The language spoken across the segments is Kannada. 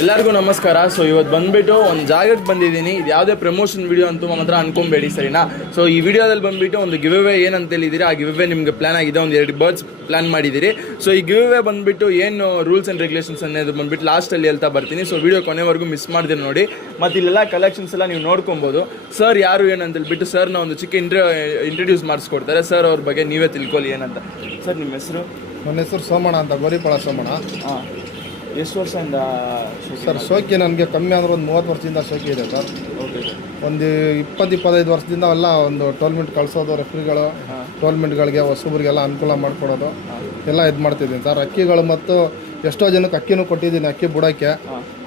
ಎಲ್ಲರಿಗೂ ನಮಸ್ಕಾರ. ಸೊ ಇವತ್ತು ಬಂದುಬಿಟ್ಟು ಒಂದು ಜಾಗಕ್ಕೆ ಬಂದಿದ್ದೀನಿ. ಇದು ಯಾವುದೇ ಪ್ರಮೋಷನ್ ವೀಡಿಯೋ ಅಂತೂ ಮಾತ್ರ ಅನ್ಕೊಂಬೇಡಿ, ಸರಿನಾ? ಸೊ ಈ ವಿಡಿಯೋದಲ್ಲಿ ಬಂದುಬಿಟ್ಟು ಒಂದು ಗಿವ್ ಅವೇ ಏನಂತ ಹೇಳಿದ್ದೀರಿ, ಆ ಗಿವ್ ಅವೇ ನಿಮಗೆ ಪ್ಲಾನ್ ಆಗಿದೆ. ಒಂದು 2 ಬರ್ಡ್ಸ್ ಪ್ಲಾನ್ ಮಾಡಿದ್ದೀರಿ. ಸೊ ಈ ಗಿವ್ ಅವೇ ಬಂದುಬಿಟ್ಟು ಏನು ರೂಲ್ಸ್ ಆ್ಯಂಡ್ ರೆಗ್ಯುಲೇಷನ್ಸ್ ಅನ್ನೋದು ಬಂದುಬಿಟ್ಟು ಲಾಸ್ಟಲ್ಲಿ ಹೇಳ್ತಾ ಬರ್ತೀನಿ. ಸೊ ವಿಡಿಯೋ ಕೊನೆವರೆಗೂ ಮಿಸ್ ಮಾಡಿದ್ರೆ ನೋಡಿ. ಮತ್ತು ಇಲ್ಲೆಲ್ಲ ಕಲೆಕ್ಷನ್ಸ್ ಎಲ್ಲ ನೀವು ನೋಡ್ಕೊಬೋದು. ಸರ್ ಯಾರು ಏನಂತ ಹೇಳ್ಬಿಟ್ಟು ಸರ್ನ ಒಂದು ಚಿಕ್ಕ ಇಂಟ್ರಡ್ಯೂಸ್ ಮಾಡಿಸ್ಕೊಡ್ತಾರೆ. ಸರ್ ಅವ್ರ ಬಗ್ಗೆ ನೀವೇ ತಿಳ್ಕೊಳ್ಳಿ ಏನಂತ. ಸರ್ ನಿಮ್ಮ ಹೆಸರು? ನನ್ನ ಹೆಸರು ಸೋಮಣ್ಣ ಅಂತ, ಗೋರಿಪಾಳ ಸೋಮಣ್ಣ. ಹಾಂ, ಎಷ್ಟು ವರ್ಷದಿಂದ ಸರ್ ಶೋಕಿ? ನನಗೆ ಕಮ್ಮಿ ಅಂದ್ರೆ ಒಂದು 30 ವರ್ಷದಿಂದ ಶೋಕಿ ಇದೆ ಸರ್. ಓಕೆ. ಒಂದು 20-25 ವರ್ಷದಿಂದ ಎಲ್ಲ ಒಂದು ಟೋರ್ನಮೆಂಟ್ ಕಳಿಸೋದು, ರೆಫ್ರಿಗಳು ಟೋರ್ನಮೆಂಟ್ಗಳಿಗೆ ಹೊಸಬ್ರಿಗೆಲ್ಲ ಅನುಕೂಲ ಮಾಡಿಕೊಡೋದು ಎಲ್ಲ ಇದು ಮಾಡ್ತಿದ್ದೀನಿ ಸರ್. ಅಕ್ಕಿಗಳು ಮತ್ತು ಎಷ್ಟೋ ಜನಕ್ಕೆ ಅಕ್ಕಿನೂ ಕೊಟ್ಟಿದ್ದೀನಿ. ಅಕ್ಕಿ ಬಿಡೋಕ್ಕೆ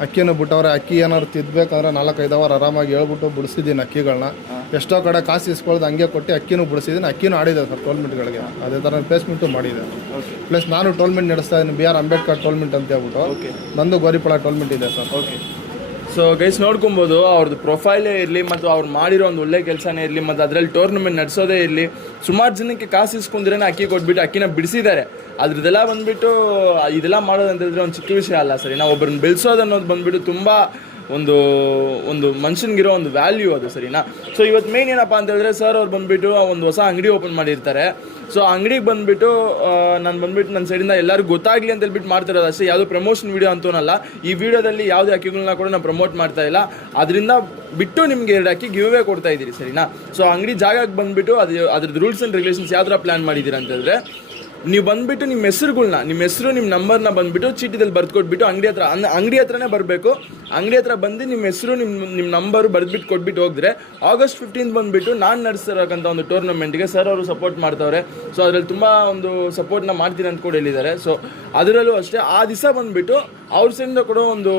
ಅಕ್ಕಿನೂ ಬಿಟ್ಟವ್ರೆ. ಅಕ್ಕಿ ಏನಾದ್ರು ತಿದ್ದಬೇಕಂದ್ರೆ 4-5 ಅವರ್ ಆರಾಮಾಗಿ ಹೇಳ್ಬಿಟ್ಟು ಬಿಡಿಸಿದ್ದೀನಿ ಅಕ್ಕಿಗಳನ್ನ. ಎಷ್ಟೋ ಕಡೆ ಕಾಸು ಇಸ್ಕೊಳ್ಳೋದು ಹಂಗೆ ಕೊಟ್ಟು ಅಕ್ಕಿನೂ ಬಿಡಿಸಿದ್ದೀನಿ. ಅಕ್ಕಿನೂ ಆಡಿದೆ ಸರ್ ಟೋರ್ನಮೆಂಟ್ಗಳಿಗೆ. ಅದೇ ಥರ ಪ್ಲೇಸ್ಮೆಂಟು ಮಾಡಿದೆ. ಪ್ಲಸ್ ನಾನು ಟೋರ್ನಮೆಂಟ್ ನಡೆಸ್ತಾ ಇದ್ದೀನಿ, BR ಅಂಬೇಡ್ಕರ್ ಟೋರ್ನಮೆಂಟ್ ಅಂತ ಹೇಳ್ಬಿಟ್ಟು. ನಂದು ಗೋರಿಪಾಳ ಟೋರ್ನಮೆಂಟ್ ಇದೆ ಸರ್. ಓಕೆ. ಸೊ ಗೈಸ್ ನೋಡ್ಕೊಬೋದು, ಅವ್ರದ್ದು ಪ್ರೊಫೈಲೇ ಇರಲಿ ಮತ್ತು ಅವ್ರು ಮಾಡಿರೋ ಒಂದು ಒಳ್ಳೆ ಕೆಲಸನೇ ಇರಲಿ ಮತ್ತು ಅದರಲ್ಲಿ ಟೂರ್ನಮೆಂಟ್ ನಡೆಸೋದೇ ಇರಲಿ, ಸುಮಾರು ಜನಕ್ಕೆ ಕಾಸು ಇಸ್ಕೊಂಡ್ರೆ ಅಕ್ಕಿ ಕೊಟ್ಬಿಟ್ಟು ಅಕ್ಕಿನ ಬಿಡಿಸಿದ್ದಾರೆ. ಅದ್ರದ್ದೆಲ್ಲ ಬಂದುಬಿಟ್ಟು ಇದೆಲ್ಲ ಮಾಡೋದಂತ ಹೇಳಿದ್ರೆ ಒಂದು ಚಿಕ್ಕ ವಿಷಯ ಅಲ್ಲ ಸರಿ. ನಾವು ಒಬ್ಬರನ್ನ ಬೆಳೆಸೋದು ಅನ್ನೋದು ಬಂದುಬಿಟ್ಟು ತುಂಬ ಒಂದು ಮನುಷ್ಯನಿಗಿರೋ ಒಂದು ವ್ಯಾಲ್ಯೂ ಅದು, ಸರಿನಾ? ಸೊ ಇವತ್ತು ಮೇನ್ ಏನಪ್ಪ ಅಂತ ಹೇಳಿದ್ರೆ, ಸರ್ ಅವ್ರು ಬಂದುಬಿಟ್ಟು ಒಂದು ಹೊಸ ಅಂಗಡಿ ಓಪನ್ ಮಾಡಿರ್ತಾರೆ. ಸೊ ಅಂಗಡಿಗೆ ಬಂದುಬಿಟ್ಟು ನಾನು ಬಂದುಬಿಟ್ಟು ನನ್ನ ಸೈಡಿಂದ ಎಲ್ಲರಿಗೂ ಗೊತ್ತಾಗಲಿ ಅಂತ ಹೇಳ್ಬಿಟ್ಟು ಮಾಡ್ತಿರೋದು ಅಷ್ಟೇ. ಯಾವುದೋ ಪ್ರಮೋಷನ್ ವೀಡಿಯೋ ಅಂತೂನಲ್ಲ. ಈ ವಿಡಿಯೋದಲ್ಲಿ ಯಾವುದೇ ಅಕ್ಕಿಗಳನ್ನ ಕೂಡ ನಾನು ಪ್ರಮೋಟ್ ಮಾಡ್ತಾ ಇಲ್ಲ. ಅದರಿಂದ ಬಿಟ್ಟು ನಿಮಗೆ 2 ಅಕ್ಕಿ ಗಿವ್ ಅವೇ ಕೊಡ್ತಾ ಇದ್ದೀರಿ, ಸರಿನಾ? ಸೊ ಅಂಗಡಿ ಜಾಗಕ್ಕೆ ಬಂದುಬಿಟ್ಟು ಅದ್ರದ್ದು ರೂಲ್ಸ್ ಆ್ಯಂಡ್ ರೆಗ್ಯುಲೇಷನ್ಸ್ ಯಾವ ಥರ ಪ್ಲ್ಯಾನ್ ಮಾಡಿದ್ದೀರಾ ಅಂತ ಹೇಳಿದ್ರೆ, ನೀವು ಬಂದುಬಿಟ್ಟು ನಿಮ್ಮ ಹೆಸರುಗಳ್ನ, ನಿಮ್ಮ ಹೆಸರು, ನಿಮ್ಮ ನಂಬರ್ನ ಬಂದುಬಿಟ್ಟು ಚೀಟಿದಲ್ಲಿ ಬರ್ಕೊಟ್ಬಿಟ್ಟು ಅಂಗಡಿ ಹತ್ರನೇ ಬರಬೇಕು. ಅಂಗಡಿ ಹತ್ರ ಬಂದು ನಿಮ್ಮ ಹೆಸರು, ನಿಮ್ಮ ನಂಬರು ಬರೆದ್ಬಿಟ್ಟು ಕೊಟ್ಬಿಟ್ಟು ಹೋಗಿದ್ರೆ, August 15 ಬಂದುಬಿಟ್ಟು ನಾನು ನಡೆಸಿರೋಕ್ಕಂಥ ಒಂದು ಟೂರ್ನಮೆಂಟ್ಗೆ ಸರ್ ಅವರು ಸಪೋರ್ಟ್ ಮಾಡ್ತಾವ್ರೆ. ಸೊ ಅದರಲ್ಲಿ ತುಂಬ ಒಂದು ಸಪೋರ್ಟ್ನ ಮಾಡ್ತೀನಿ ಅಂತ ಕೂಡ ಹೇಳಿದ್ದಾರೆ. ಸೊ ಅದರಲ್ಲೂ ಅಷ್ಟೇ ಆ ದಿವಸ ಬಂದುಬಿಟ್ಟು ಅವ್ರ ಸೈಡಿಂದ ಕೊಡೋ ಒಂದು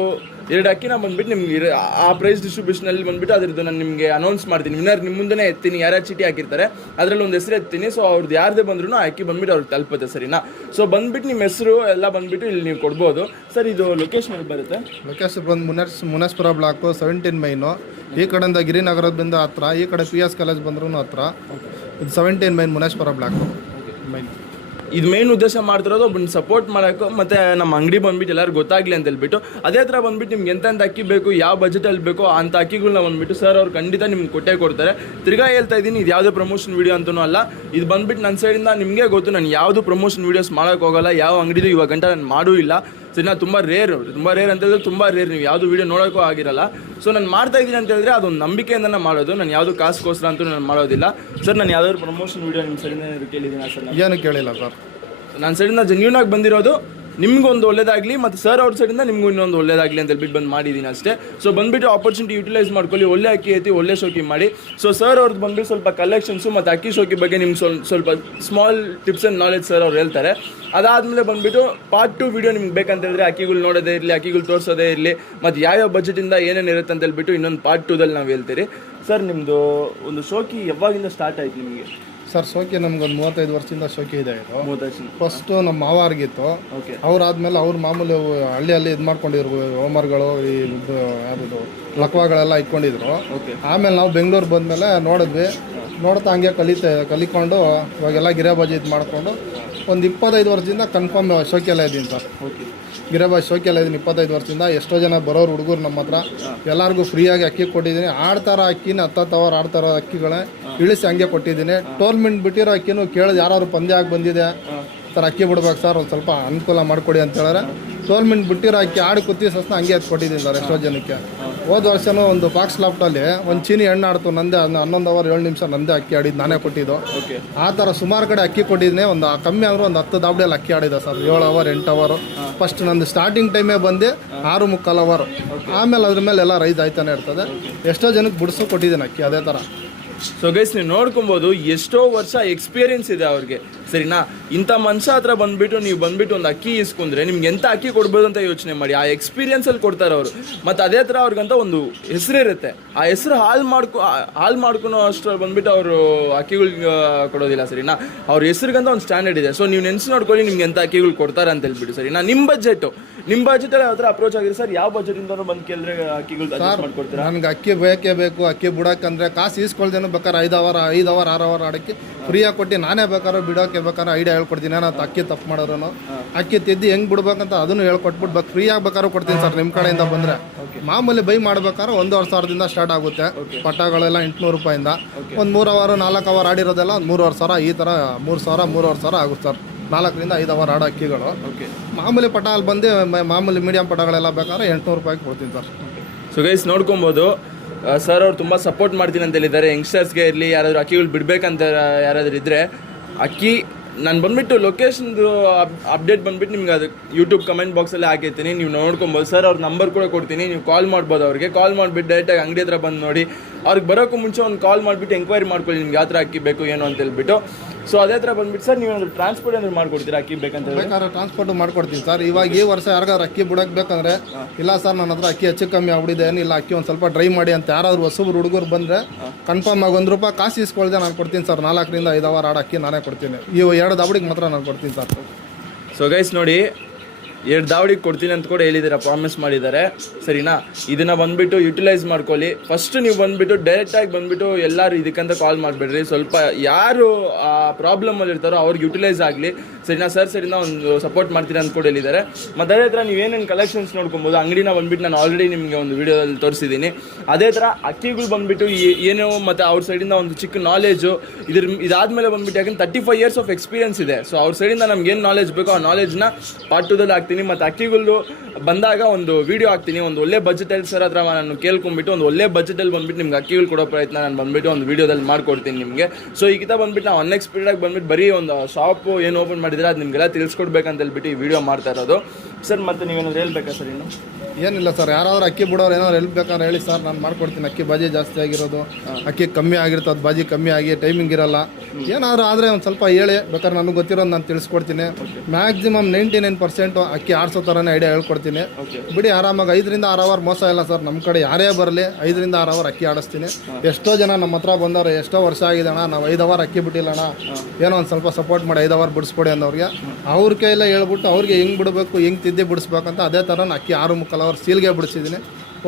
2 ಅಕ್ಕಿನ ಬಂದುಬಿಟ್ಟು ನಿಮ್ಗೆ ಆ ಪ್ರೈಸ್ ಡಿಸ್ಟ್ರಿಬ್ಯೂಷನಲ್ಲಿ ಬಂದುಬಿಟ್ಟು ಅದರದ್ದು ನಾನು ನಿಮಗೆ ಅನೌನ್ಸ್ ಮಾಡ್ತೀನಿ. ವಿನ್ನರ್ ನಿಮ್ಮ ಮುಂದೆ ಎತ್ತೀನಿ, ಯಾರ್ಯಾರು ಚೀಟಿ ಹಾಕಿರ್ತಾರೆ ಅದರಲ್ಲಿ ಒಂದು ಹೆಸರು ಎತ್ತೀನಿ. ಸೊ ಅವ್ರದ್ದು ಯಾರದೇ ಬಂದ್ರೂ ಆ ಅಕ್ಕಿ ಬಂದುಬಿಟ್ಟು ಅವ್ರಿಗೆ ತಲುಪುತ್ತೆ, ಸರಿನಾ? ಸೊ ಬಂದುಬಿಟ್ಟು ನಿಮ್ಮ ಹೆಸರು ಎಲ್ಲ ಬಂದುಬಿಟ್ಟು ಇಲ್ಲಿ ನೀವು ಕೊಡ್ಬೋದು. ಸರ್ ಇದು ಲೊಕೇಶನ್ ಎಲ್ಲಿ ಬರುತ್ತೆ? ಲೊಕೇಶನ್ ಬಂದು ಮುನೇಶ್ವರ ಬ್ಲಾಕು 17 ಮೈನು. ಈ ಕಡೆಯಿಂದ ಗಿರಿನಗರದಿಂದ ಹತ್ರ, ಈ ಕಡೆ PS ಕಾಲೇಜ್ ಬಂದ್ರೂ ಹತ್ರ. ಇದು 17 ಮೈನ್ ಮುನೇಶ್ವರ ಬ್ಲಾಕು ಮೈನ್. ಇದು ಮೇನ್ ಉದ್ದೇಶ ಮಾಡ್ತಿರೋದು ಒಬ್ಬನ ಸಪೋರ್ಟ್ ಮಾಡೋಕ್ಕೂ ಮತ್ತು ನಮ್ಮ ಅಂಗಡಿ ಬಂದುಬಿಟ್ಟು ಎಲ್ಲರೂ ಗೊತ್ತಾಗಲಿ ಅಂತ ಹೇಳ್ಬಿಟ್ಟು. ಅದೇ ಥರ ಬಂದುಬಿಟ್ಟು ನಿಮ್ಗೆ ಎಂಥ ಅಕ್ಕಿ ಬೇಕು, ಯಾವ ಬಜೆಟಲ್ಲಿ ಬೇಕೋ ಅಂಥ ಅಕ್ಕಿಗಳನ್ನ ಬಂದುಬಿಟ್ಟು ಸರ್ ಅವ್ರು ಖಂಡಿತ ನಿಮ್ಗೆ ಕೊಟ್ಟೇ ಕೊಡ್ತಾರೆ. ತಿರ್ಗಾ ಹೇಳ್ತಾ ಇದ್ದೀನಿ, ಇದು ಯಾವುದೇ ಪ್ರಮೋಷನ್ ವೀಡಿಯೋ ಅಂತೂ ಅಲ್ಲ. ಇದು ಬಂದುಬಿಟ್ಟು ನನ್ನ ಸೈಡಿಂದ ನಿಮಗೆ ಗೊತ್ತು, ನಾನು ಯಾವುದು ಪ್ರಮೋಷನ್ ವೀಡಿಯೋಸ್ ಮಾಡೋಕ್ಕೆ ಹೋಗಲ್ಲ. ಯಾವ ಅಂಗಡಿದು ಇವಾಗ ಗಂಟ ನಾನು ಮಾಡೂ ಇಲ್ಲ. ಸರಿ, ನಾನು ತುಂಬ ರೇರ್ ಅಂತ ಹೇಳಿದ್ರೆ ತುಂಬ ರೇರ್. ನೀವು ಯಾವುದು ವೀಡಿಯೋ ನೋಡೋಕ್ಕೂ ಆಗಿರಲ್ಲ. ಸೊ ನಾನು ಮಾಡ್ತಾ ಇದ್ದೀನಿ ಅಂತ ಹೇಳಿದ್ರೆ ಅದೊಂದು ನಂಬಿಕೆಯಿಂದನೇ ಮಾಡೋದು. ನಾನು ಯಾವುದು ಕಾಸುಗೋಸ್ಕರ ಅಂತೂ ನಾನು ಮಾಡೋದಿಲ್ಲ. ಸರ್ ನಾನು ಯಾವುದಾದ್ರು ಪ್ರಮೋಷನ್ ವೀಡಿಯೋ ನಿಮ್ಮ ಸೈಡಿಂದ ಕೇಳಿದ್ದೀನಿ ಸರ್? ಏನು ಕೇಳಿಲ್ಲ ಸರ್. ನನ್ನ ಸೈಡಿಂದ ಜೆನ್ಯೂನಾಗಿ ಬಂದಿರೋದು ನಿಮ್ಗೊಂದು ಒಳ್ಳೇದಾಗಲಿ ಮತ್ತು ಸರ್ ಅವ್ರ ಸೈಡಿಂದ ನಿಮಗೂ ಇನ್ನೊಂದು ಒಳ್ಳೇದಾಗಲಿ ಅಂತ ಹೇಳ್ಬಿಟ್ಟು ಬಂದು ಮಾಡಿದ್ದೀನಿ ಅಷ್ಟೇ. ಸೊ ಬಂದುಬಿಟ್ಟು ಆಪರ್ಚುನಿಟಿ ಯುಟಿಲೈಸ್ ಮಾಡ್ಕೊಳ್ಳಿ, ಒಳ್ಳೆ ಅಕ್ಕಿ ಐತಿ, ಒಳ್ಳೆ ಶೋಕಿ ಮಾಡಿ. ಸೊ ಸರ್ ಅವ್ರದ್ದು ಬಂದುಬಿಟ್ಟು ಸ್ವಲ್ಪ ಕಲೆಕ್ಷನ್ಸು ಮತ್ತು ಅಕ್ಕಿ ಶೋಕಿ ಬಗ್ಗೆ ನಿಮ್ಗೆ ಸ್ವಲ್ಪ small tips and knowledge sir ಅವ್ರು ಹೇಳ್ತಾರೆ. ಅದಾದಮೇಲೆ ಬಂದುಬಿಟ್ಟು ಪಾರ್ಟ್ 2 ವೀಡಿಯೋ ನಿಮ್ಗೆ ಬೇಕಂತ ಹೇಳಿದ್ರೆ ಅಕ್ಕಿಗಳು ನೋಡೋದೇ ಇರಲಿ, ಅಕ್ಕಿಗಳು ತೋರಿಸೋದೇ ಇರಲಿ, ಮತ್ತು ಯಾವ್ಯಾವ ಬಜೆಟಿಂದ ಏನೇನು ಇರುತ್ತೆ ಅಂತ ಹೇಳ್ಬಿಟ್ಟು ಇನ್ನೊಂದು ಪಾರ್ಟ್ 2ದಲ್ಲಿ ನಾವು ಹೇಳ್ತೀರಿ. ಸರ್ ನಿಮ್ಮದು ಒಂದು ಶೋಕಿ ಯಾವಾಗಿಂದ ಸ್ಟಾರ್ಟ್ ಆಯ್ತು ನಿಮಗೆ? ಸರ್ ಶೋಕಿ ನಮ್ಗೊಂದು 35 ವರ್ಷದಿಂದ ಶೋಕಿ ಇದೆ. ಇದು 30 ವರ್ಷ ಫಸ್ಟು ನಮ್ಮ ಮಾವಾರ್ಗಿತ್ತು. ಓಕೆ. ಅವ್ರಾದ್ಮೇಲೆ ಅವ್ರ ಮಾಮೂಲಿ ಹಳ್ಳಿಯಲ್ಲಿ ಇದು ಮಾಡ್ಕೊಂಡಿದ್ರು, ಹೋಮರ್ಗಳು, ಈ ಯಾವುದು ಲಕ್ವಾಗಳೆಲ್ಲ ಇಟ್ಕೊಂಡಿದ್ರು. ಓಕೆ. ಆಮೇಲೆ ನಾವು ಬೆಂಗಳೂರು ಬಂದಮೇಲೆ ನೋಡ್ತಾ ಹಂಗೆ ಕಲಿಕೊಂಡು ಇವಾಗೆಲ್ಲ ಗಿರೇಬಾಜಿ ಇದು ಮಾಡಿಕೊಂಡು ಒಂದು 25 ವರ್ಷದಿಂದ ಕನ್ಫರ್ಮ್ ಶೋಕಿ ಎಲ್ಲ ಇದ್ದೀನಿ ಸರ್. ಓಕೆ. ಗಿರೇಬಾಜಿ ಶೋಕಿ ಎಲ್ಲ ಇದ್ದೀನಿ 25 ವರ್ಷದಿಂದ. ಎಷ್ಟೋ ಜನ ಬರೋರು ಹುಡುಗರು ನಮ್ಮ ಹತ್ರ ಎಲ್ಲರಿಗೂ ಫ್ರೀಯಾಗಿ ಅಕ್ಕಿ ಕೊಟ್ಟಿದ್ದೀನಿ. ಆಡ್ತಾರ ಅಕ್ಕಿನ 10 ಅವರ್ ಆಡ್ತಾರೋ ಅಕ್ಕಿಗಳೇ ಇಳಿಸಿ ಹಂಗೆ ಕೊಟ್ಟಿದ್ದೀನಿ. ಟೋರ್ನಮೆಂಟ್ ಬಿಟ್ಟಿರೋ ಅಕ್ಕಿನೂ ಕೇಳಿದ್ ಯಾರು ಪಂದ್ಯ ಆಗಿ ಬಂದಿದೆ ಸರ್ ಅಕ್ಕಿ ಬಿಡ್ಬೇಕು ಸರ್, ಒಂದು ಸ್ವಲ್ಪ ಅನುಕೂಲ ಮಾಡಿಕೊಡಿ ಅಂತ ಹೇಳಿದ್ರೆ ಟೋರ್ನಮೆಂಟ್ ಬಿಟ್ಟಿರೋ ಅಕ್ಕಿ ಆಡಿ ಕುತ್ತಿ ಸಸ್ನ ಹಂಗೆ ಅದು ಕೊಟ್ಟಿದ್ದೀನಿ ಸರ್ ಎಷ್ಟೋ ಜನಕ್ಕೆ. ಹೋದ ವರ್ಷನೂ ಒಂದು ಬಾಕ್ಸ್ ಲಾಫ್ಟಲ್ಲಿ ಒಂದು ಚೀನಿ ಎಣ್ಣೆ ಆಡ್ತು, ನಂದೇ 11 ಅವರ್ 7 ನಿಮಿಷ ನಂದೇ ಅಕ್ಕಿ ಆಡಿದ್ದು, ನಾನೇ ಕೊಟ್ಟಿದ್ದು. ಆ ಥರ ಸುಮಾರು ಕಡೆ ಅಕ್ಕಿ ಕೊಟ್ಟಿದ್ದೀನಿ. ಒಂದು ಕಮ್ಮಿ ಅಂದ್ರೆ ಒಂದು 10 ದಾವಡಿಯಲ್ಲಿ ಅಕ್ಕಿ ಆಡಿದೆ ಸರ್. 7 ಅವರ್ 8 ಅವರು ಫಸ್ಟ್ ನಂದು ಸ್ಟಾರ್ಟಿಂಗ್ ಟೈಮೇ ಬಂದು 6:45 ಅವರ್. ಆಮೇಲೆ ಅದ್ರ ಮೇಲೆ ಎಲ್ಲ ರೈಸ್ ಆಯ್ತಾನೆ ಇರ್ತದೆ. ಎಷ್ಟೋ ಜನಕ್ಕೆ ಬಿಡಿಸು ಕೊಟ್ಟಿದ್ದೀನಿ ಅಕ್ಕಿ ಅದೇ ಥರ. ಸೊ ಗೈಸ್ ನೀವು ನೋಡ್ಕೊಬೋದು, ಎಷ್ಟೋ ವರ್ಷ ಎಕ್ಸ್ಪೀರಿಯನ್ಸ್ ಇದೆ ಅವ್ರಿಗೆ, ಸರಿನಾ? ಇಂಥ ಮನುಷ್ಯ ಹತ್ರ ಬಂದುಬಿಟ್ಟು ನೀವು ಬಂದುಬಿಟ್ಟು ಒಂದು ಅಕ್ಕಿ ಇಸ್ಕೊಂಡ್ರೆ ನಿಮ್ಗೆ ಎಂಥ ಅಕ್ಕಿ ಕೊಡ್ಬೋದು ಅಂತ ಯೋಚನೆ ಮಾಡಿ. ಆ ಎಕ್ಸ್ಪೀರಿಯನ್ಸಲ್ಲಿ ಕೊಡ್ತಾರೆ ಅವರು. ಮತ್ತು ಅದೇ ಥರ ಅವ್ರಿಗಂತ ಒಂದು ಹೆಸರು ಇರುತ್ತೆ. ಆ ಹೆಸರು ಹಾಳು ಮಾಡ್ಕೊಳೋ ಅಷ್ಟರಲ್ಲಿ ಬಂದುಬಿಟ್ಟು ಅವರು ಅಕ್ಕಿಗಳು ಕೊಡೋದಿಲ್ಲ, ಸರಿನಾ? ಅವ್ರ ಹೆಸರಿಗಂತ ಒಂದು ಸ್ಟ್ಯಾಂಡರ್ಡ್ ಇದೆ. ಸೊ ನೀವು ನೆನ್ಸು ನೋಡ್ಕೊಳ್ಳಿ ನಿಮ್ಗೆ ಎಂಥ ಅಕ್ಕಿಗಳು ಕೊಡ್ತಾರೆ ಅಂತ ಹೇಳ್ಬಿಟ್ಟು, ಸರಿನಾ? ನಿಮ್ಮ ಬಜೆಟು ನಿಮ್ಮ ಬಜೆಟಲ್ಲಿ ಯಾವ ಥರ ಅಪ್ರೋಚ್ ಆಗಿದೆ ಸರ್? ಯಾವ ಬಜೆಟಿಂದನೂ ಬಂದು ಕೇಳಿದ್ರೆ ಅಕ್ಕಿಗಳು ಅಡ್ಜಸ್ಟ್ ಮಾಡ್ಕೊಡ್ತೀರಾ? ನನಗೆ ಅಕ್ಕಿ ಬೇಕೇ ಬೇಕು. ಅಕ್ಕಿ ಬಿಡೋಕ್ಕಂದ್ರೆ ಕಾಸು ಈಸ್ಕೊಳ್ದೇನು ಬೇಕಾದ್ರೆ 5 ಅವರ್ 6 ಅವರ್ ಅಡಕ್ಕಿ ಫ್ರೀಯಾಗಿ ಕೊಟ್ಟು ನಾನೇ ಬೇಕಾದ್ರೆ ಬಿಡೋಕೆ ಬೇಕಾದ್ರೆ ಐಡಿಯಾ ಹೇಳ್ಕೊಡ್ತೀನಿ. ನಾನು ಅಕ್ಕಿ ತಪ್ಪು ಮಾಡೋರು ಅಕ್ಕಿ ತಿದ್ದಿ ಹೆಂಗೆ ಬಿಡ್ಬೇಕಂತ ಅದನ್ನು ಹೇಳ್ಕೊಟ್ಬಿಟ್ಟು ಫ್ರೀಯಾಗಿ ಬೇಕಾದ್ರೂ ಕೊಡ್ತೀನಿ ಸರ್. ನಿಮ್ಮ ಕಡೆಯಿಂದ ಬಂದರೆ ಮಾಮೂಲಿ ಬೈ ಮಾಡ್ಬೇಕಾದ್ರೆ 1,500ದಿಂದ ಸ್ಟಾರ್ಟ್ ಆಗುತ್ತೆ. ಪಟ್ಟಗಳೆಲ್ಲ 800 ರೂಪಾಯಿಂದ ಒಂದು 3 ಅವರ್ 4 ಅವರ್ ಆಡಿರೋದೆಲ್ಲ 3,500 ಈ ಥರ 3,000 3,500 ಆಗುತ್ತೆ ಸರ್. 4ರಿಂದ 5 ಅವರ್ ಆಡೋ ಅಕ್ಕಿಗಳು. ಮಾಮೂಲಿ ಪಟ ಅಲ್ಲಿ ಬಂದು ಮಾಮೂಲಿ ಮೀಡಿಯಂ ಪಟಗಳೆಲ್ಲ ಬೇಕಾದ್ರೆ 800 ರೂಪಾಯಿಗೆ ಕೊಡ್ತೀನಿ ಸರ್. ಸೊ ಗೈಸ್ ನೋಡ್ಕೊಬೋದು ಸರ್ ಅವ್ರು ತುಂಬ ಸಪೋರ್ಟ್ ಮಾಡ್ತೀನಿ ಅಂತ ಹೇಳಿದ್ದಾರೆ. ಯಂಗ್ಸ್ಟರ್ಸ್ಗೆ ಇರಲಿ, ಯಾರಾದರೂ ಅಕ್ಕಿಗಳು ಬಿಡಬೇಕಂತ ಯಾರಾದರೂ ಇದ್ದರೆ ಅಕ್ಕಿ ನಾನು ಬಂದುಬಿಟ್ಟು ಲೊಕೇಶನ್ದು ಅಪ್ಡೇಟ್ ಬಂದುಬಿಟ್ಟು ನಿಮ್ಗೆ ಅದು ಯೂಟ್ಯೂಬ್ ಕಮೆಂಟ್ ಬಾಕ್ಸಲ್ಲಿ ಹಾಕಿರ್ತೀನಿ, ನೀವು ನೋಡ್ಕೊಬೋದು. ಸರ್ ಅವ್ರ ನಂಬರ್ ಕೂಡ ಕೊಡ್ತೀನಿ, ನೀವು ಕಾಲ್ ಮಾಡ್ಬೋದು ಅವ್ರಿಗೆ. ಕಾಲ್ ಮಾಡಿಬಿಟ್ಟು ಡೈರೆಕ್ಟಾಗಿ ಅಂಗಡಿ ಹತ್ರ ಬಂದು ನೋಡಿ. ಅವ್ರಿಗೆ ಬರೋಕ್ಕೂ ಮುಂಚೆ ಒಂದು ಕಾಲ್ ಮಾಡಿಬಿಟ್ಟು ಎಂಕ್ವೈರಿ ಮಾಡ್ಕೊಳ್ಳಿ ನಿಮ್ಗೆ ಯಾವ ಥರ ಅಕ್ಕಿ ಬೇಕು ಏನು ಅಂತ ಹೇಳ್ಬಿಟ್ಟು. ಸೊ ಅದೇ ಥರ ಬಂದುಬಿಟ್ಟು ಸರ್ ನೀವು ಟ್ರಾನ್ಸ್ಪೋರ್ಟ್ ಏನಾದ್ರು ಮಾಡ್ಕೊಡ್ತೀರಾ ಅಕ್ಕಿ ಬೇಕಂತ? ಬೇಕಾದ್ರೆ ಟ್ರಾನ್ಸ್ಪೋರ್ಟ್ ಮಾಡ್ಕೊಡ್ತೀನಿ ಸರ್. ಇವಾಗ ಈ ವರ್ಷ ಯಾರಿಗಾದ್ರು ಅಕ್ಕಿ ಬಿಡೋಕೆ ಬೇಕಂದ್ರೆ, ಇಲ್ಲ ಸರ್ ನನ್ನ ಹತ್ರ ಅಕ್ಕಿ ಹೆಚ್ಚು ಕಮ್ಮಿ ಆಗ್ಬಿಟ್ಟಿದೆ, ಏನಿಲ್ಲ ಅಕ್ಕಿ ಒಂದು ಸ್ವಲ್ಪ ಡ್ರೈ ಮಾಡಿ ಅಂತ ಯಾರಾದ್ರು ಹೊಸಬ್ರು ಹುಡುಗರು ಬಂದರೆ ಕನ್ಫರ್ಮ್ ಆಗಿ ₹1 ಕಾಸು ಇಸ್ಕೊಳ್ದೆ ನಾನು ಕೊಡ್ತೀನಿ ಸರ್. 4ರಿಂದ 5 ಅವರ್ ಆಡ ಅಕ್ಕಿ ನಾನೇ ಕೊಡ್ತೀನಿ. ಇವು 2 ದಾವಡಿಗೆ ಮಾತ್ರ ನಾನು ಕೊಡ್ತೀನಿ ಸರ್. ಸೊ ಗೈಸ್ ನೋಡಿ 2 ದಾವಡಿಗೆ ಕೊಡ್ತೀನಿ ಅಂತ ಕೂಡ ಹೇಳಿದ್ದೀರಾ, ಪ್ರಾಮಿಸ್ ಮಾಡಿದ್ದಾರೆ, ಸರಿನಾ? ಇದನ್ನು ಬಂದುಬಿಟ್ಟು ಯುಟಿಲೈಸ್ ಮಾಡ್ಕೊಳ್ಳಿ. ಫಸ್ಟ್ ನೀವು ಬಂದುಬಿಟ್ಟು ಡೈರೆಕ್ಟಾಗಿ ಬಂದುಬಿಟ್ಟು ಎಲ್ಲರೂ ಇದಕ್ಕಂತ ಕಾಲ್ ಮಾಡಿಬಿಡ್ರಿ. ಸ್ವಲ್ಪ ಯಾರು ಪ್ರಾಬ್ಲಮಲ್ಲಿ ಇರ್ತಾರೋ ಅವ್ರಿಗೆ ಯುಟಿಲೈಸ್ ಆಗಲಿ, ಸರಿನಾ ಸರ್? ಸರಿನಾ, ಒಂದು ಸಪೋರ್ಟ್ ಮಾಡ್ತೀರಾ ಅಂತ ಕೂಡ ಹೇಳಿದ್ದಾರೆ. ಮತ್ತು ಅದೇ ಥರ ನೀವೇನೇನು ಕಲೆಕ್ಷನ್ಸ್ ನೋಡ್ಕೊಬೋದು, ಅಂಗಡಿನ ಬಂದುಬಿಟ್ಟು ನಾನು ಆಲ್ರೆಡಿ ನಿಮಗೆ ಒಂದು ವೀಡಿಯೋದಲ್ಲಿ ತೋರಿಸಿದ್ದೀನಿ. ಅದೇ ಥರ ಅಕ್ಕಿಗಳು ಬಂದುಬಿಟ್ಟು ಏನೋ ಮತ್ತು ಅವ್ರ ಸೈಡಿಂದ ಒಂದು ಚಿಕ್ಕ ನಾಲೆಜು ಇದಾದಮೇಲೆ ಬಂದುಬಿಟ್ಟು ಯಾಕಂದ್ರೆ 35 years ಆಫ್ ಎಕ್ಸ್ಪೀರಿಯನ್ಸ್ ಇದೆ. ಸೊ ಅವ್ರ ಸೈಡಿಂದ ನಮ್ಗೆ ಏನು ನಾಲೆಜ್ ಬೇಕೋ ಆ ನಾಲೆಜ್ನ ಪಾರ್ಟ್ 2ದಲ್ಲಿ ಹಾಕ್ತೀನಿ. ಮತ್ತು ಅಕ್ಕಿಗಳು ಬಂದಾಗ ಒಂದು ವೀಡಿಯೋ ಹಾಕ್ತೀನಿ, ಒಂದು ಒಳ್ಳೆ ಬಜೆಟಲ್ಲಿ ಸರ್ ಹತ್ರ ನಾನು ಕೇಳ್ಕೊಂಬಿಟ್ಟು ಒಂದು ಒಳ್ಳೆ ಬಜೆಟಲ್ಲಿ ಬಂದುಬಿಟ್ಟು ನಿಮ್ಗೆ ಅಕ್ಕಿಗಳು ಕೊಡೋ ಪ್ರಯತ್ನ ನಾನು ಬಂದುಬಿಟ್ಟು ಒಂದು ವೀಡಿಯೋದಲ್ಲಿ ಮಾಡ್ಕೊಡ್ತೀನಿ ನಿಮಗೆ. ಸೊ ಈಗಿತ ಬಂದುಬಿಟ್ಟು ನಾವು ಅನ್ಎಕ್ಸ್ಪೆಕ್ಟೆಡಾಗಿ ಬಂದುಬಿಟ್ಟು ಬರೀ ಒಂದು ಶಾಪು ಏನು ಓಪನ್ ಮಾಡಿದರೆ ಅದು ನಿಮಗೆಲ್ಲ ತಿಳಿಸ್ಕೊಡ್ಬೇಕಂತ ಹೇಳ್ಬಿಟ್ಟು ಈ ವಿಡಿಯೋ ಮಾಡ್ತಾ ಇರೋದು ಸರ್. ಮತ್ತು ನೀವೇನಾದ್ರು ಹೇಳ್ಬೇಕಾ ಸರ್? ಇನ್ನು ಏನಿಲ್ಲ ಸರ್, ಯಾರಾದ್ರೂ ಅಕ್ಕಿ ಬಿಡೋರು ಏನಾದ್ರು ಹೆಲ್ಪ್ ಬೇಕಾದ್ರೆ ಹೇಳಿ ಸರ್, ನಾನು ಮಾಡ್ಕೊಡ್ತೀನಿ. ಅಕ್ಕಿ ಬಾಜಿ ಜಾಸ್ತಿ ಆಗಿರೋದು, ಅಕ್ಕಿ ಕಮ್ಮಿ ಆಗಿರ್ತದೆ, ಬಾಜಿ ಕಮ್ಮಿ ಆಗಿ ಟೈಮಿಂಗ್ ಇರಲ್ಲ, ಏನಾದರೂ ಆದರೆ ಒಂದು ಸ್ವಲ್ಪ ಹೇಳಿ ಬೇಕಾದ್ರೆ ನನಗೆ ಗೊತ್ತಿರೋದು ನಾನು ತಿಳಿಸ್ಕೊಡ್ತೀನಿ. ಮ್ಯಾಕ್ಸಿಮಮ್ 99% ಅಕ್ಕಿ ಆಡಿಸೋ ಥರನೇ ಐಡಿಯಾ ಹೇಳ್ಕೊಡ್ತೀನಿ. ಬಿಡಿ ಆರಾಮಾಗಿ 5ರಿಂದ 6 ಅವರ್ ಮೋಸ ಇಲ್ಲ ಸರ್. ನಮ್ಮ ಕಡೆ ಯಾರೇ ಬರಲಿ 5ರಿಂದ 6 ಅವರ್ ಅಕ್ಕಿ ಆಡಿಸ್ತೀನಿ. ಎಷ್ಟೋ ಜನ ನಮ್ಮ ಹತ್ರ ಬಂದವರು ಎಷ್ಟೋ ವರ್ಷ ಆಗಿದೆ ಅಣ್ಣ, ನಾವು 5 ಅವರ್ ಅಕ್ಕಿ ಬಿಟ್ಟಿಲ್ಲ ಅಣ್ಣ, ಏನೋ ಒಂದು ಸ್ವಲ್ಪ ಸಪೋರ್ಟ್ ಮಾಡಿ 5 ಅವರ್ ಬಿಡಿಸ್ಕೊಡಿ ಅನ್ನೋರಿಗೆ ಅವ್ರ ಕೈಯೆಲ್ಲ ಹೇಳ್ಬಿಟ್ಟು ಅವ್ರಿಗೆ ಹೆಂಗೆ ಬಿಡಬೇಕು, ಹೆಂಗೆ ತಿದ್ದಿ ಬಿಡಿಸ್ಬೇಕಂತ ಅದೇ ಥರ ನಾನು ಅಕ್ಕಿ 6 ಅವರ್ ಸೀಲ್ಗೆ ಬಿಡಿಸಿದ್ದೀನಿ.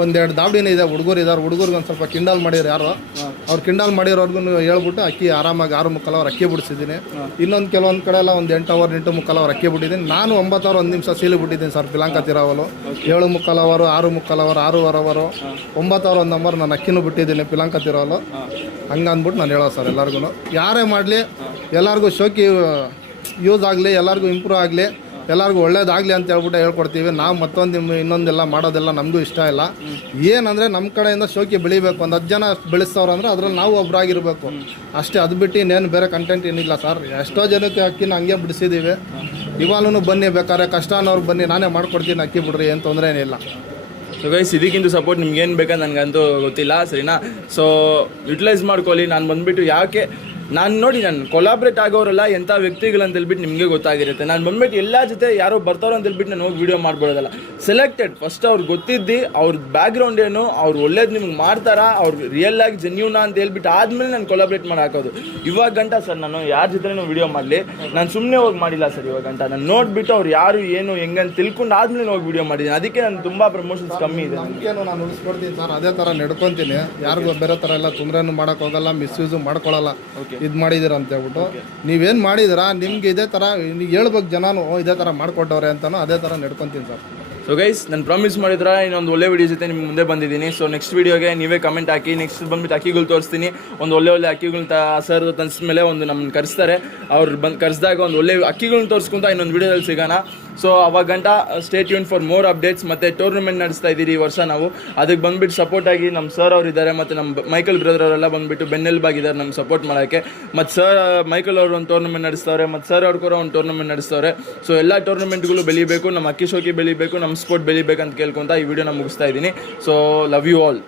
1-2 ದಾವಡಿನೇ ಇದೆ, ಹುಡುಗರು ಇದ್ದಾರೆ, ಹುಡುಗರಿಗೆ ಒಂದು ಸ್ವಲ್ಪ ಕಿಂಡಲ್ ಮಾಡಿದ್ರು ಯಾರು, ಅವ್ರು ಕಿಂಡಲ್ ಮಾಡಿರೋರ್ಗು ಹೇಳ್ಬಿಟ್ಟು ಅಕ್ಕಿ ಆರಾಮಾಗಿ 6 ಅವರ್ ಅಕ್ಕಿ ಬಿಡಿಸಿದ್ದೀನಿ. ಇನ್ನೊಂದು ಕೆಲವೊಂದು ಕಡೆ ಎಲ್ಲ ಒಂದು 8 ಅವರ್ 8 ಅವರ್ ಅಕ್ಕಿ ಬಿಟ್ಟಿದ್ದೀನಿ. ನಾನು 9 ಅವರ್ 1 ನಿಮಿಷ ಸೀಲು ಬಿಟ್ಟಿದ್ದೀನಿ ಸರ್. ಪಿಲಾಂಕ ತಿರಾವಲು 7 hour 6 hour 6 hour 9 hour 1 hour ನಾನು ಅಕ್ಕಿನೂ ಬಿಟ್ಟಿದ್ದೀನಿ ಪಿಲಾಂಕ ತಿರಾವಲು. ಹಂಗಂದ್ಬಿಟ್ಟು ನಾನು ಹೇಳೋದು ಸರ್ ಎಲ್ಲರಿಗೂ, ಯಾರೇ ಮಾಡಲಿ ಎಲ್ಲರಿಗೂ ಶೋಕಿ ಯೂಸ್ ಆಗಲಿ, ಎಲ್ಲರಿಗೂ ಇಂಪ್ರೂವ್ ಆಗಲಿ, ಎಲ್ಲರಿಗೂ ಒಳ್ಳೇದಾಗಲಿ ಅಂತ ಹೇಳ್ಬಿಟ್ಟು ಹೇಳ್ಕೊಡ್ತೀವಿ. ನಾವು ಮತ್ತೊಂದು ಇನ್ನೊಂದೆಲ್ಲ ಮಾಡೋದೆಲ್ಲ ನಮಗೂ ಇಷ್ಟ ಇಲ್ಲ. ಏನಂದರೆ ನಮ್ಮ ಕಡೆಯಿಂದ ಶೋಕಿ ಬೆಳಿಬೇಕು, ಒಂದು 10 ಜನ ಬೆಳೆಸ್ತವ್ರು ಅಂದರೆ ಅದ್ರಲ್ಲಿ ನಾವು ಒಬ್ಬರಾಗಿರ್ಬೇಕು ಅಷ್ಟೇ. ಅದು ಬಿಟ್ಟು ಇನ್ನೇನು ಬೇರೆ ಕಂಟೆಂಟ್ ಏನಿಲ್ಲ ಸರ್. ಎಷ್ಟೋ ಜನಕ್ಕೆ ಅಕ್ಕಿನ ಹಂಗೆ ಬಿಡಿಸಿದ್ದೀವಿ. ಇವಾಗಲೂ ಬನ್ನಿ, ಬೇಕಾದ್ರೆ ಕಷ್ಟ ಅನ್ನೋರು ಬನ್ನಿ, ನಾನೇ ಮಾಡ್ಕೊಡ್ತೀನಿ, ಅಕ್ಕಿ ಬಿಡ್ರಿ, ಏನು ತೊಂದರೆ ಏನಿಲ್ಲ. ಸೊ ಗೈಸ್ ಇದಕ್ಕಿಂತ ಸಪೋರ್ಟ್ ನಿಮ್ಗೇನು ಬೇಕಂತ ನನಗಂತೂ ಗೊತ್ತಿಲ್ಲ, ಸರಿನಾ? ಸೊ ಯುಟಿಲೈಸ್ ಮಾಡ್ಕೊಳ್ಳಿ. ನಾನು ಬಂದುಬಿಟ್ಟು ಯಾಕೆ ನಾನು ಕೊಲಾಬ್ರೇಟ್ ಆಗೋರೆಲ್ಲ ಎಂಥ ವ್ಯಕ್ತಿಗಳು ಅಂತ ಹೇಳ್ಬಿಟ್ಟು ನಿಮಗೆ ಗೊತ್ತಾಗಿರುತ್ತೆ. ನಾನು ಬಂದ್ಬಿಟ್ಟು ಎಲ್ಲ ಜೊತೆ ಯಾರೋ ಬರ್ತಾರೋ ಅಂತ ಹೇಳ್ಬಿಟ್ಟು ನಾನು ಹೋಗಿ ವೀಡಿಯೋ ಮಾಡ್ಬೋದಲ್ಲ. ಸೆಲೆಕ್ಟೆಡ್ ಫಸ್ಟ್ ಅವ್ರಿಗೆ ಗೊತ್ತಿದ್ದು ಅವ್ರ ಬ್ಯಾಕ್ಗ್ರೌಂಡ್ ಏನು, ಅವ್ರು ಒಳ್ಳೇದು ನಿಮ್ಗೆ ಮಾಡ್ತಾರಾ, ಅವ್ರು ರಿಯಲ್ ಆಗಿ ಜೆನ್ಯೂನಾ ಅಂತ ಹೇಳ್ಬಿಟ್ಟು ಆದಮೇಲೆ ನಾನು ಕೊಲಾಬ್ರೇಟ್ ಮಾಡಿ ಹಾಕೋದು. ಇವಾಗ ಗಂಟ ಸರ್ ನಾನು ಯಾರ ಜೊತೆನೂ ವೀಡಿಯೋ ಮಾಡಲಿ, ನಾನು ಸುಮ್ಮನೆ ಹೋಗಿ ಮಾಡಿಲ್ಲ ಸರ್. ಇವಾಗ ಗಂಟ ನಾನು ನೋಡಿಬಿಟ್ಟು ಅವ್ರು ಯಾರು ಏನು ಹೆಂಗಂತ ತಿಳ್ಕೊಂಡು ಆದಮೇಲೆ ಹೋಗಿ ವೀಡಿಯೋ ಮಾಡಿದ್ದೀನಿ. ಅದಕ್ಕೆ ನಾನು ತುಂಬ ಪ್ರಮೋಷನ್ಸ್ ಕಮ್ಮಿ ಇದೆ. ನಮಗೇನು ನಾನು ಉಳಿಸ್ಕೊಡ್ತೀನಿ ಸರ್, ಅದೇ ಥರ ನಡ್ಕೊತೀನಿ. ಯಾರಿಗೂ ಬೇರೆ ಥರ ಎಲ್ಲ ತೊಂದರೆನೂ ಮಾಡೋಕ್ಕೋಗಲ್ಲ, ಮಿಸ್ಯೂಸು ಮಾಡ್ಕೊಳ್ಳಲ್ಲ. ಇದು ಮಾಡಿದ್ದೀರ ಅಂತ ಹೇಳ್ಬಿಟ್ಟು ನೀವೇನು ಮಾಡಿದಿರಾ ನಿಮ್ಗೆ ಇದೇ ಥರ ಹೇಳ್ಬೇಕು, ಜನನು ಇದೇ ಥರ ಮಾಡ್ಕೊಟ್ಟವ್ರೆ ಅಂತಲೂ ಅದೇ ಥರ ನಡ್ಕೊತೀನಿ ಸರ್. ಸೊ ಗೈಸ್ ನಾನು ಪ್ರಾಮಿಸ್ ಮಾಡಿದ್ರೆ ಇನ್ನೊಂದು ಒಳ್ಳೆ ವೀಡಿಯೋ ಜೊತೆ ನಿಮ್ಗೆ ಮುಂದೆ ಬಂದಿದ್ದೀನಿ. ಸೊ ನೆಕ್ಸ್ಟ್ ವೀಡಿಯೋಗೆ ನೀವೇ ಕಮೆಂಟ್ ಹಾಕಿ. ನೆಕ್ಸ್ಟ್ ಬಂದ್ಬಿಟ್ಟು ಅಕ್ಕಿಗಳು ತೋರಿಸ್ತೀನಿ. ಒಂದು ಒಳ್ಳೆ ಅಕ್ಕಿಗಳು ಸರ್ ತನ್ಸಿದ ಮೇಲೆ ಒಂದು ನಮ್ಮನ್ನು ಕರೆಸ್ತಾರೆ. ಅವ್ರು ಬಂದು ಕರೆಸಿದಾಗ ಒಂದು ಒಳ್ಳೆ ಅಕ್ಕಿಗಳನ್ನ ತೋರಿಸ್ಕೊಂತ ಇನ್ನೊಂದು ವೀಡಿಯೋದಲ್ಲಿ ಸಿಗೋಣ. ಸೊ ಅವಾಗ ಗಂಟ stay tune for more updates. ಮತ್ತು ಟೂರ್ನಮೆಂಟ್ ನಡೆಸ್ತಾ ಇದ್ದೀರಿ ಈ ವರ್ಷ ನಾವು. ಅದಕ್ಕೆ ಬಂದುಬಿಟ್ಟು ಸಪೋರ್ಟ್ ಆಗಿ ನಮ್ಮ ಸರ್ ಅವರು ಇದ್ದಾರೆ, ಮತ್ತು ನಮ್ಮ ಮೈಕಲ್ ಬ್ರದರ್ ಅವರೆಲ್ಲ ಬಂದುಬಿಟ್ಟು ಬೆನ್ನೆಲುಬಾಗಿದ್ದಾರೆ ನಮ್ಗೆ ಸಪೋರ್ಟ್ ಮಾಡೋಕ್ಕೆ. ಮತ್ತು ಸರ್ ಮೈಕಲ್ ಅವರು ಒಂದು ಟೂರ್ನಮೆಂಟ್ ನಡೆಸ್ತವ್ರೆ, ಮತ್ತು ಸರ್ ಅವ್ರು ಕೂಡ ಒಂದು ಟೂರ್ನಮೆಂಟ್ ನಡೆಸ್ತವ್ರೆ. ಸೊ ಎಲ್ಲ ಟೂರ್ನಮೆಂಟ್ಗಳು ಬೆಳಿಬೇಕು, ನಮ್ಮ ಅಕ್ಕಿ ಶೋಕಿ ಬೆಳಿಬೇಕು, ನಮ್ಮ ಸ್ಪೋರ್ಟ್ ಬೆಳಿಬೇಕಂತ ಕೇಳ್ಕೊಂತ ಈ ವಿಡಿಯೋನ ಮುಗಿಸ್ತಾ ಇದ್ದೀನಿ. So love you all.